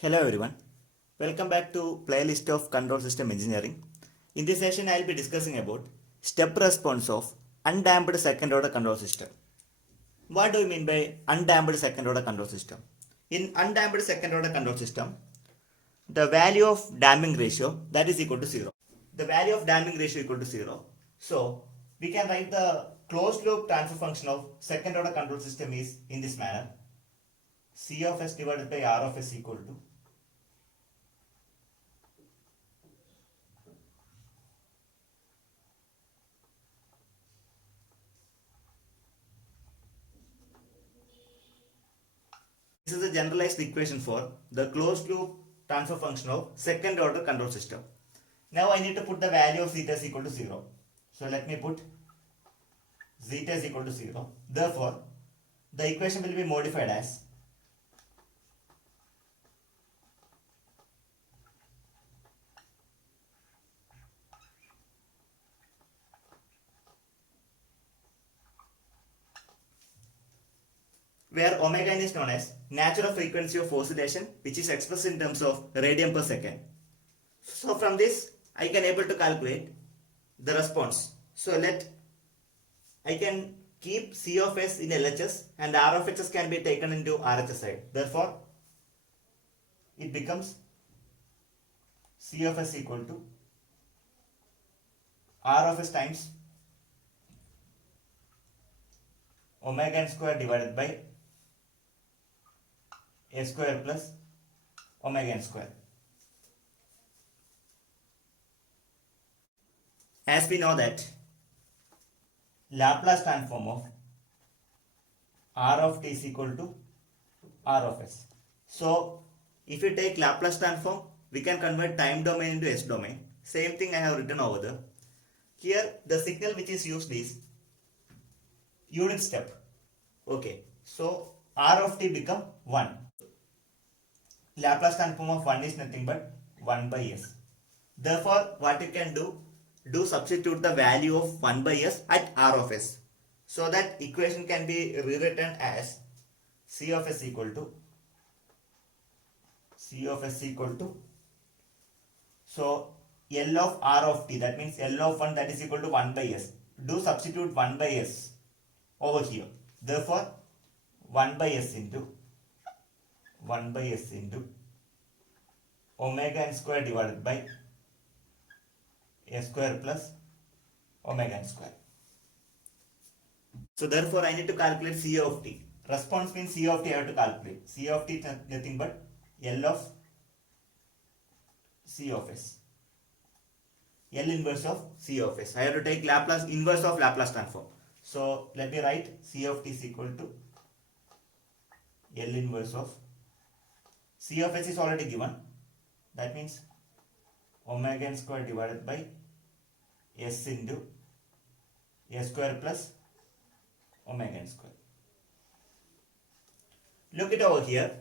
Hello everyone, welcome back to playlist of control system engineering. In this session I will be discussing about step response of undamped second order control system. What do you mean by undamped second order control system? In undamped second order control system, the value of damping ratio that is equal to 0. The value of damping ratio equal to 0. So we can write the closed loop transfer function of second order control system is in this manner. C of s divided by R of s equal to this is a generalized equation for the closed loop transfer function of second order control system. Now I need to put the value of zeta is equal to 0. So let me put zeta is equal to 0. Therefore, the equation will be modified as where omega n is known as natural frequency of oscillation, which is expressed in terms of radian per second. So from this I can able to calculate the response. So I can keep C of s in LHS and R of HS can be taken into RHS side. Therefore, it becomes C of s equal to R of s times omega n square divided by a square plus omega n square. As we know that Laplace transform of R of t is equal to R of s. So if we take Laplace transform, we can convert time domain into s domain. Same thing I have written over there. Here the signal which is used is unit step. Okay, so R of t become 1. Laplace transform of 1 is nothing but 1 by s. Therefore, what you can do substitute the value of 1 by s at R of s. So that equation can be rewritten as C of s equal to so L of R of t, that means L of 1, that is equal to 1 by s. Do substitute 1 by s over here. Therefore, 1 by s into omega n square divided by a square plus omega n square. So therefore I need to calculate C of t. Response means C of t I have to calculate. C of t is nothing but L of C of s. L inverse of C of s. I have to take Laplace inverse of Laplace transform. So let me write C of t is equal to L inverse of C of s is already given. That means omega n square divided by s into a square plus omega n square. Look it over here.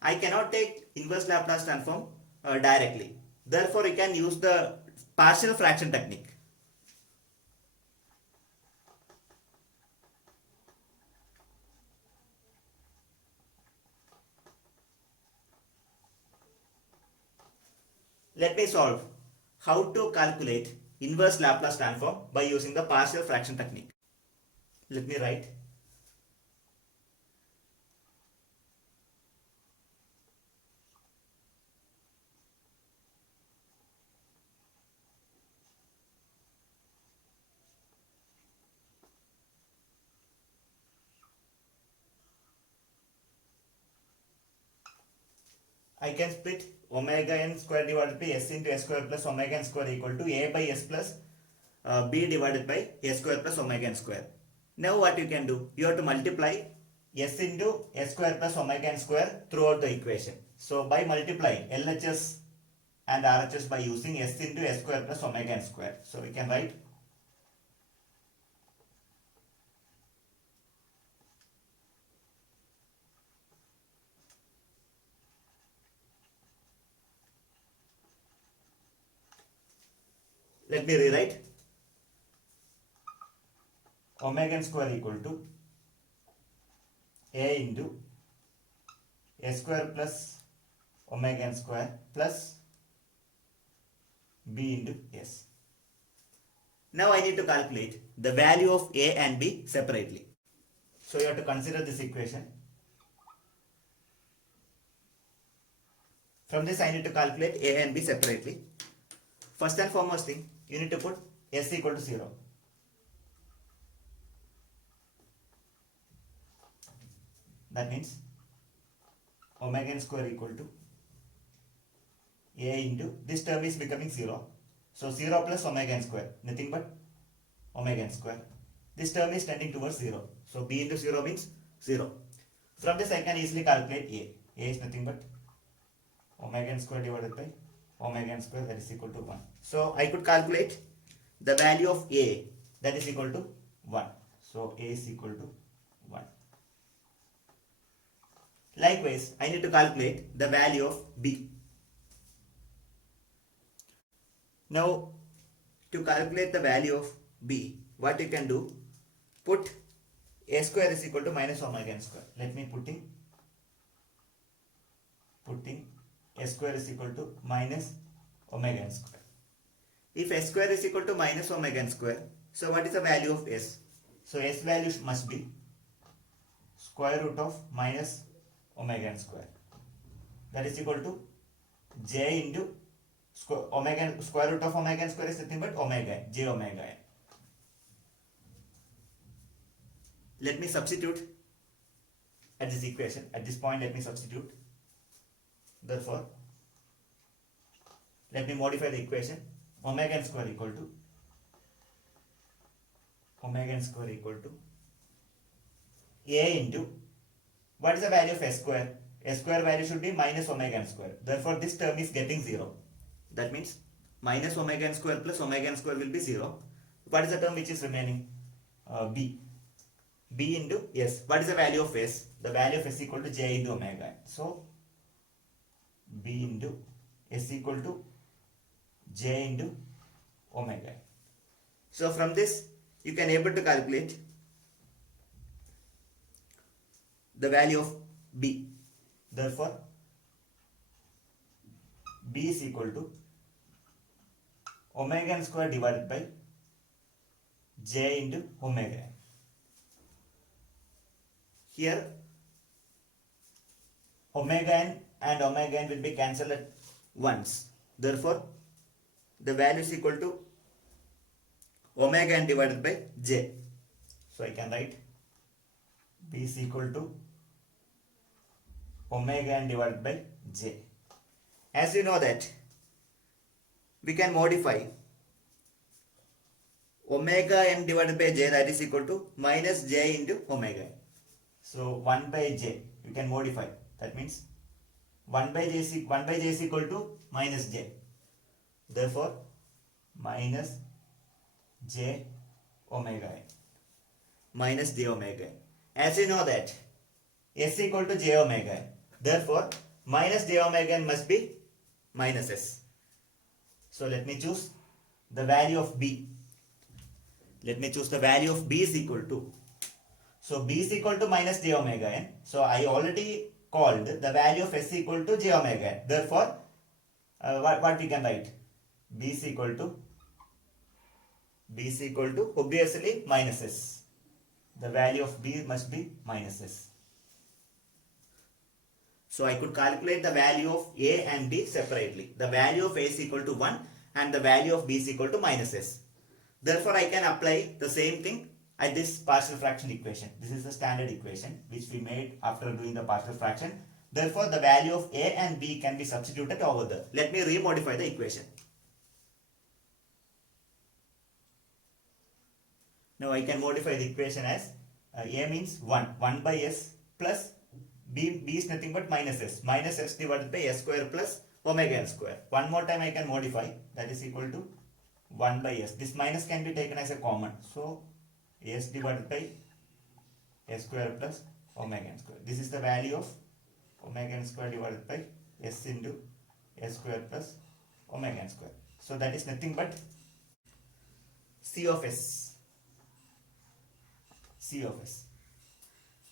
I cannot take inverse Laplace transform directly. Therefore, we can use the partial fraction technique. Let me solve how to calculate inverse Laplace transform by using the partial fraction technique. Let me write I can split omega n square divided by s into s square plus omega n square equal to a by s plus b divided by a square plus omega n square. Now what you can do? You have to multiply s into s square plus omega n square throughout the equation. So by multiplying LHS and RHS by using s into s square plus omega n square. So we can write let me rewrite omega n square equal to a into a square plus omega n square plus b into s. Now I need to calculate the value of a and b separately. So you have to consider this equation. From this I need to calculate a and b separately. First and foremost thing, you need to put s equal to 0. That means omega n square equal to a into, this term is becoming 0. So 0 plus omega n square, nothing but omega n square. This term is tending towards 0. So b into 0 means 0. From this I can easily calculate a. A is nothing but omega n square divided by omega n square, that is equal to 1. So I could calculate the value of a, that is equal to 1. So a is equal to 1. Likewise, I need to calculate the value of b. Now, to calculate the value of b, what you can do, put a square is equal to minus omega n square. Let me putting a square is equal to minus omega n square. If s square is equal to minus omega n square, so what is the value of s? So s value must be square root of minus omega n square. That is equal to j into square root of omega n square is nothing but omega n, j omega n. Let me substitute at this equation. At this point, let me substitute. Therefore, let me modify the equation. Omega n square equal to a into, what is the value of s square? S square value should be minus omega n square. Therefore, this term is getting 0. That means minus omega n square plus omega n square will be 0. What is the term which is remaining? B. B into s. What is the value of s? The value of s equal to j into omega n. So, b into s equal to j into omega n. So, from this, you can able to calculate the value of b. Therefore, b is equal to omega n square divided by j into omega n. Here, omega n and omega n will be cancelled at once. Therefore, the value is equal to omega n divided by j. So I can write b is equal to omega n divided by j. As you know that we can modify omega n divided by j, that is equal to minus j into omega n. So 1 by j you can modify. That means 1 by j is equal to minus j. Therefore minus j omega n. Minus j omega n. As you know that s equal to j omega n. Therefore minus j omega n must be minus s. So let me choose the value of b. Let me choose the value of b is equal to. So b is equal to minus j omega n. So I already called the value of s equal to j omega n. Therefore, what we can write? B is equal to obviously minus s. The value of b must be minus s. So I could calculate the value of a and b separately. The value of a is equal to 1 and the value of b is equal to minus s. Therefore, I can apply the same thing at this partial fraction equation. This is the standard equation which we made after doing the partial fraction. Therefore, the value of a and b can be substituted over there. Let me remodify the equation. Now I can modify the equation as a means 1 by s plus b is nothing but minus s divided by s square plus omega n square. One more time I can modify, that is equal to 1 by s. This minus can be taken as a common. So s divided by s square plus omega n square. This is the value of omega n square divided by s into s square plus omega n square. So that is nothing but c of s.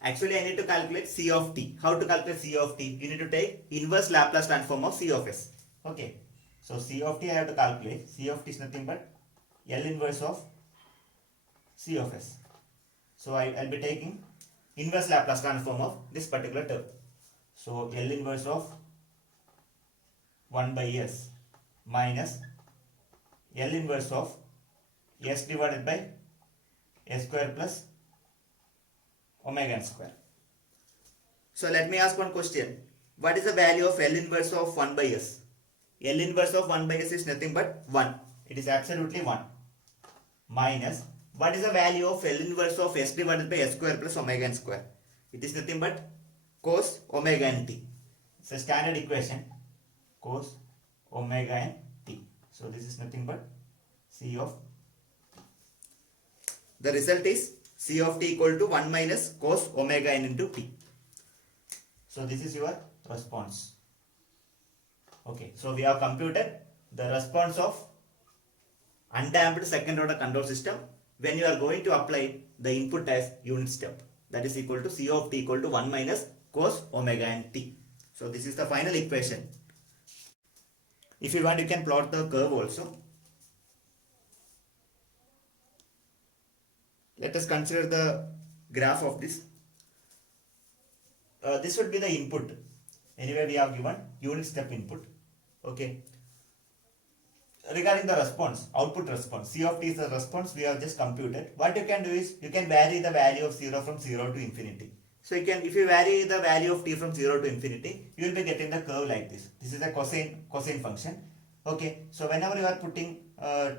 Actually, I need to calculate C of t. How to calculate C of t? You need to take inverse Laplace transform of C of s. Okay. So C of t I have to calculate. C of t is nothing but L inverse of C of s. So I'll be taking inverse Laplace transform of this particular term. So L inverse of 1 by s minus L inverse of s divided by s square plus omega n square. So let me ask one question. What is the value of L inverse of 1 by s? L inverse of 1 by s is nothing but 1. It is absolutely 1. Minus, what is the value of L inverse of s divided by s square plus omega n square? It is nothing but cos omega n t. It's a standard equation. Cos omega n t. So this is nothing but C of t. The result is C of t equal to 1 minus cos omega n into t. So this is your response. Okay, so we have computed the response of undamped second order control system when you are going to apply the input as unit step. That is equal to C of t equal to 1 minus cos omega n t. So this is the final equation. If you want, you can plot the curve also. Let us consider the graph of this. This would be the input. Anyway, we have given unit step input. Okay. Regarding the response, output response, C of t is the response we have just computed. What you can do is, you can vary the value of 0 from 0 to infinity. So you can, if you vary the value of t from 0 to infinity, you will be getting the curve like this. This is a cosine function. Okay, so whenever you are putting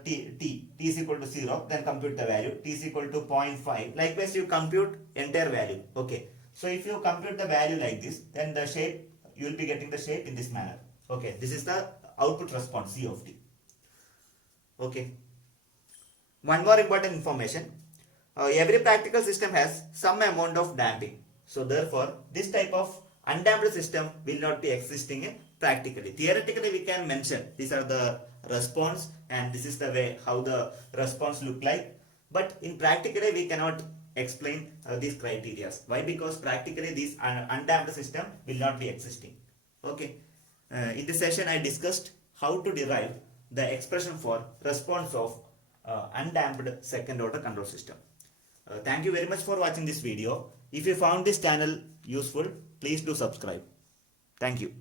t is equal to 0, then compute the value. T is equal to 0.5. Likewise, you compute entire value. Okay, so if you compute the value like this, then the shape, you will be getting the shape in this manner. Okay, this is the output response C of t. Okay. One more important information. Every practical system has some amount of damping. So therefore, this type of undamped system will not be existing in practically. Theoretically, we can mention these are the response and this is the way how the response look like. But in practically, we cannot explain these criteria. Why? Because practically this undamped system will not be existing. Okay. In this session, I discussed how to derive the expression for response of undamped second order control system. Thank you very much for watching this video. If you found this channel useful, please do subscribe. Thank you.